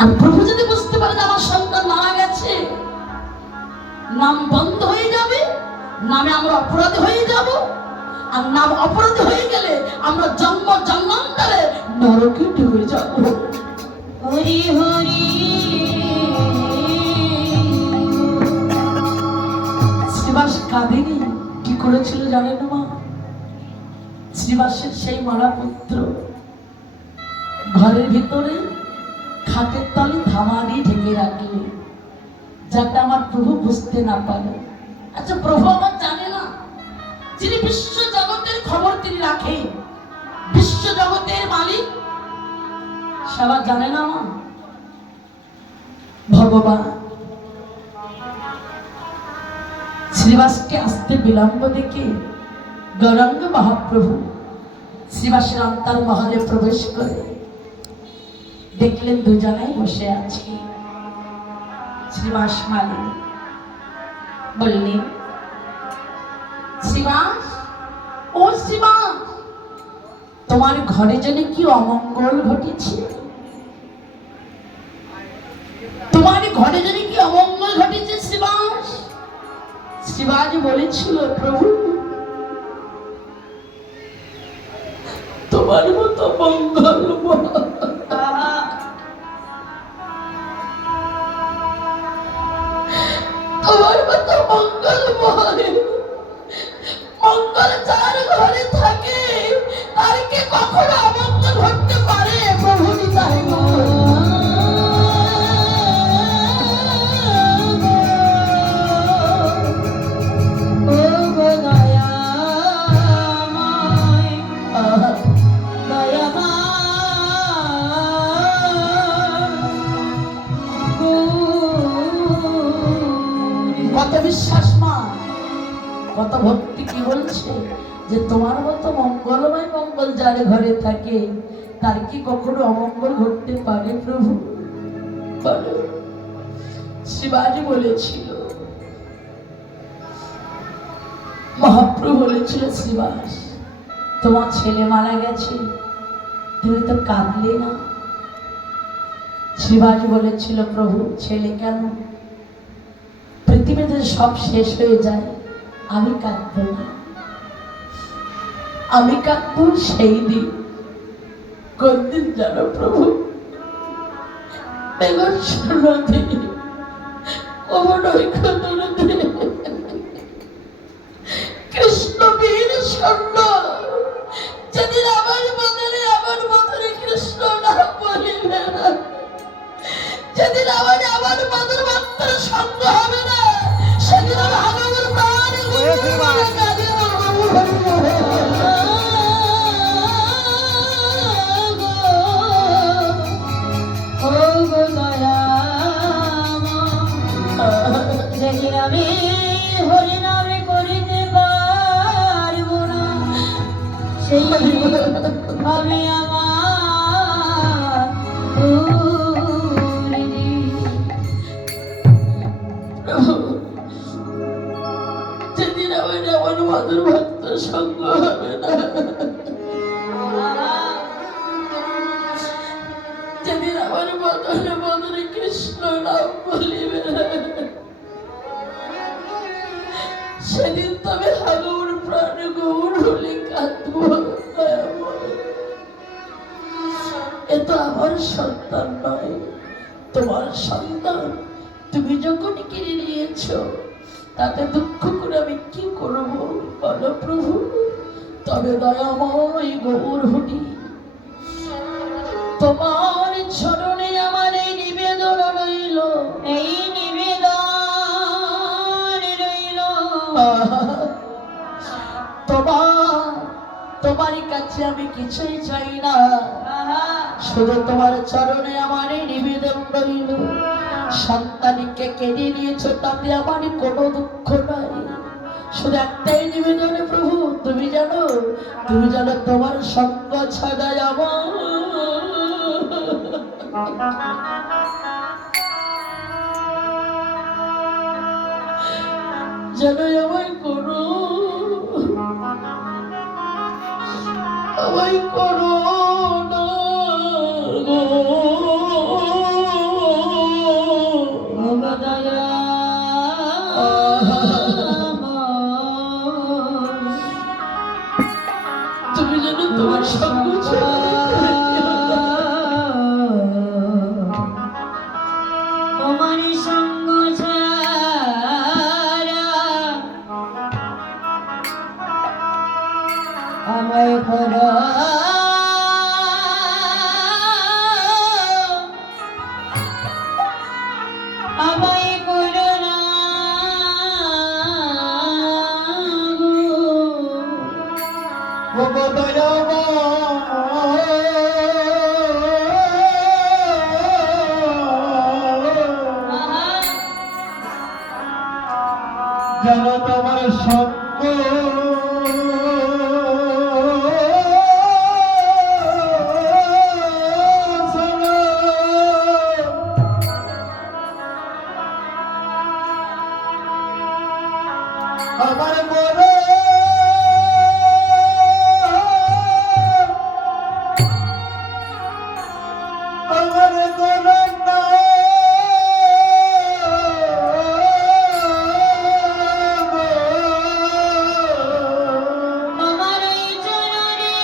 আর প্রভু যদি বুঝতে পারে যে আমার সন্তান মারা গেছে, নাম বন্ধ হয়ে যাবে, নামে আমরা অপরাধী হয়ে যাব, আর নাম অপরাধী হয়ে গেলে আমরা জন্ম জন্মান্তরে নরকে ডুবে যাব। হরি হরি শ্রীবাস কাঁদেনি, কি করেছিল জানেন মা? শ্রীবাসের সেই মারা পুত্র ঘরের ভিতরে খাটের তলে ধামা দিয়ে ঢেকে রাখলে, যাতে আমার প্রভু বুঝতে না পারে। আচ্ছা, প্রভু আমার জানে না? যিনি বিশ্ব জগতের খবর তিনি রাখেন, বিশ্ব জগতের মালিক, সবার জানে না মা? ভগবান শ্রীবাসকে আসতে বিলম্ব দেখে গৌরাঙ্গ মহাপ্রভু শ্রীবাসের অন্তর মহলে প্রবেশ করে দেখলেন দুজনেই বসে আছে। শ্রীবাস মালিক বললেন, শ্রীবাস, ও শ্রীবাস, তোমার ঘরে যেন কি অমঙ্গল ঘটেছে? তোমার ঘরে যেন কি অমঙ্গল ঘটেছে শ্রীবাস? শ্রীবাস বলেছিল, প্রভু তোমার মতো মঙ্গল, তোমার মতো মঙ্গলময়, মঙ্গল যার ঘরে থাকে তার কি কখনো অমঙ্গল ঘটতে পারে? প্রভু নিতাই গৌর। কত বিশ্বাস মা, কত ভক্তি, কি বলছে যে তোমার মতো মঙ্গলময় মঙ্গল যার ঘরে থাকে তার কি কখনো অমঙ্গল ঘটতে পারে? প্রভু বলো। শিবাজি বলেছিল, মহাপ্রভু বলেছিল, শ্রীবাস তোমার ছেলে মারা গেছে, তুমি তো কাঁদলে না। শিবাজি বলেছিল, প্রভু ছেলে কেন, পৃথিবীতে সব শেষ হয়ে যায়, আমি কাঁদবো না। আমি কাঁদবো সেই দিন, কোন দিন জানো প্রভু? কৃষ্ণ বীর স্বর্ণ, যেদিন আমার বদলে কৃষ্ণ নাম বলিবে না, যেদিন আমার মধুর মাত্র সঙ্গ হবে না, সেদিন ভাগবত প্রাণ যেদিন আমি হরিনামে করিতে পারব না, সেই আমি আমার যেদিন আমার মধুর ভক্ত সঙ্গ হবে না, যেদিন আমার বদলে বদলে কৃষ্ণ নাম বলিবে না, সেদিন তবে হাগর প্রাণ গৌর হলে কাঁদব। এ তো আমার সন্তান নয়, তোমার সন্তান। তুমি যখন কিনে নিয়েছ, তাতে দুঃখ করে আমি কি করব বলো প্রভু? তবে দয়াময় গৌর হরি, তোমার চরণে আমার এই নিবেদন রইল, এই নিবেদন রইল। তোমারই কাছে আমি কিছুই চাই না, শুধু তোমার চরণে আমার এই নিবেদন রইল। সন্তানকে কেড়ে নিয়েছো, তাতে আমার কোনো দুঃখ নাই, শুধু একটাই নিবেদনে প্রভু, তুমি জানো তোমার সঙ্গ ছাড়া আমার যেন আমায় করো, আমায় করো না গো। তোমার সঙ্গ আমার বড় আমার গরম না আমার ওই চরণে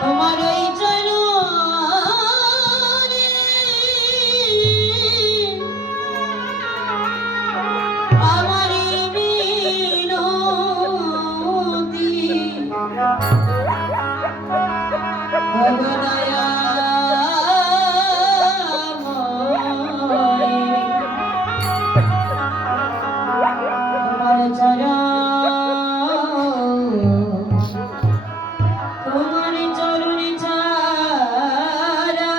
তোমার ওই চরণে আমার মিনতি তোমার চরণে ছাড়া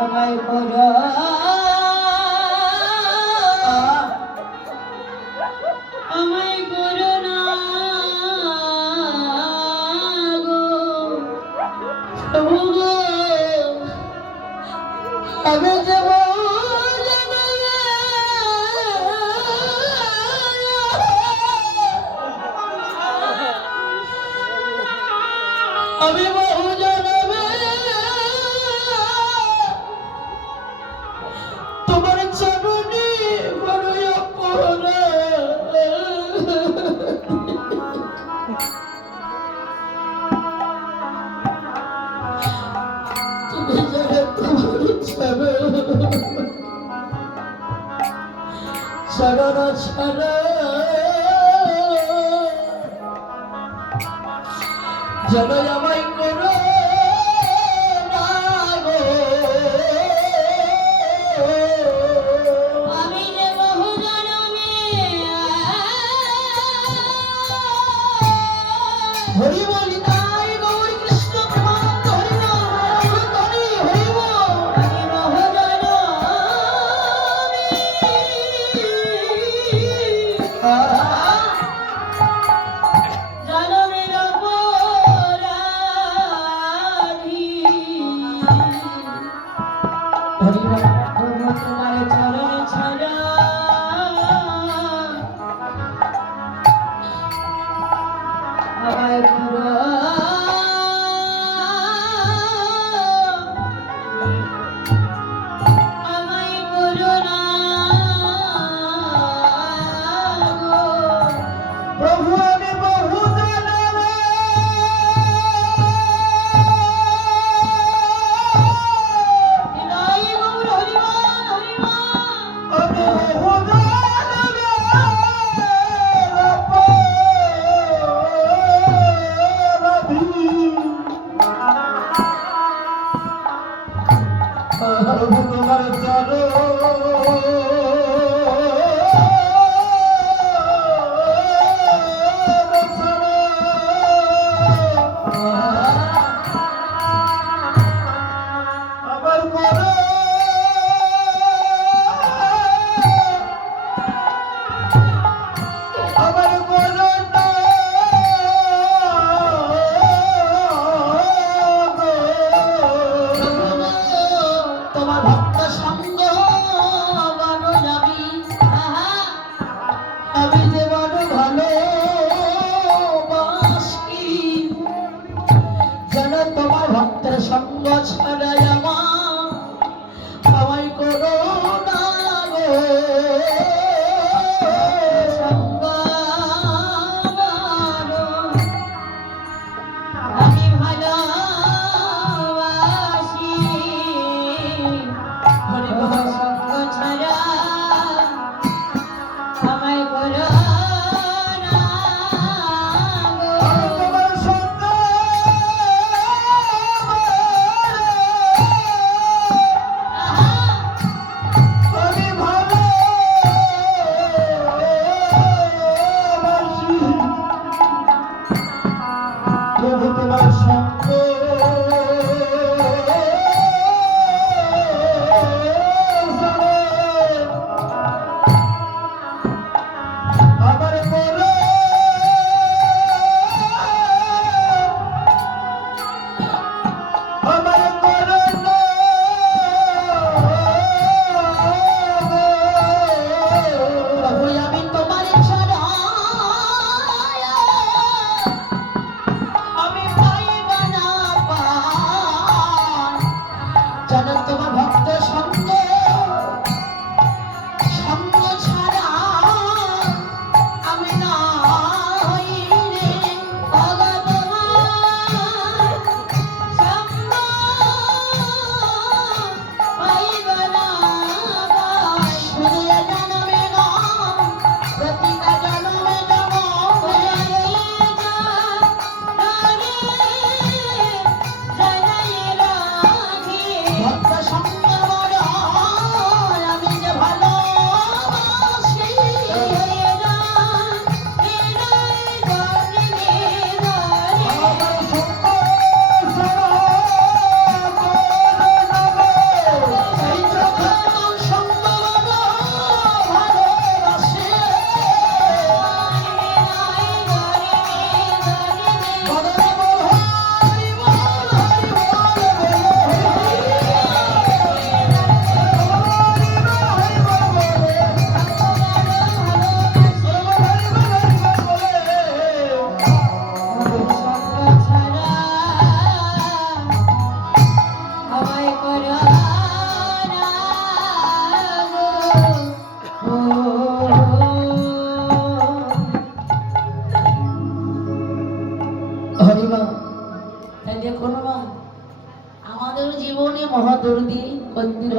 আমায় করো আমায় করো না গো প্রভু গো, আমি যে আমি বহু জানাবে তোমার চরণে বড়ই অপরাধ। তুমি জানে তোমার চরণ ছাড়া যেন আমায় করো না গো। আমি যে বহু জনমে হরি বলি তাই গৌরী কৃষ্ণ প্রেমানন্দ হরি নাম হরি হরি বল। আমি বহু জনমের অপরাধী হরি বল। তবু তোমার চরণে ছাড়া আমায় করো আমায় করো না গো প্রভু আমি বহু জানাবে নিতাই গৌর হরিবল হরিবল আমি বহু জানাবে প্রভু তোমার আমার বড়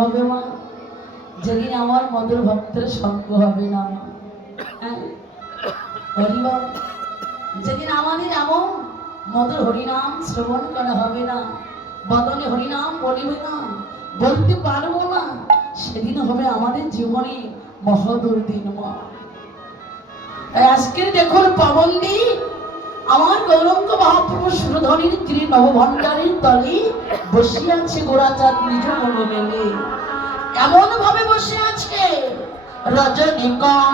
হবে মা? যেদিন আমার মধুর ভক্তের সঙ্গ হবে না মা। হ্যাঁ হরিবল, যেদিন আমাদের এমন মধুর হরিনাম শ্রবণ করা হবে না, বদনে হরিনাম বলিবে না, বলতে পারবো না, সেদিন হবে আমাদের জীবনে মহাদুর্দিন মা। তাই আজকের দেখুন পাবন দিন, আমার গৌরঙ্গ মহাপ্রভু সুরধনীর তীরে নবভণ্ডারের তলে বসে আছে গোরাচাঁদ নিজ মন মেলে, এমন ভাবে বসে আছে রজনীকান্ত।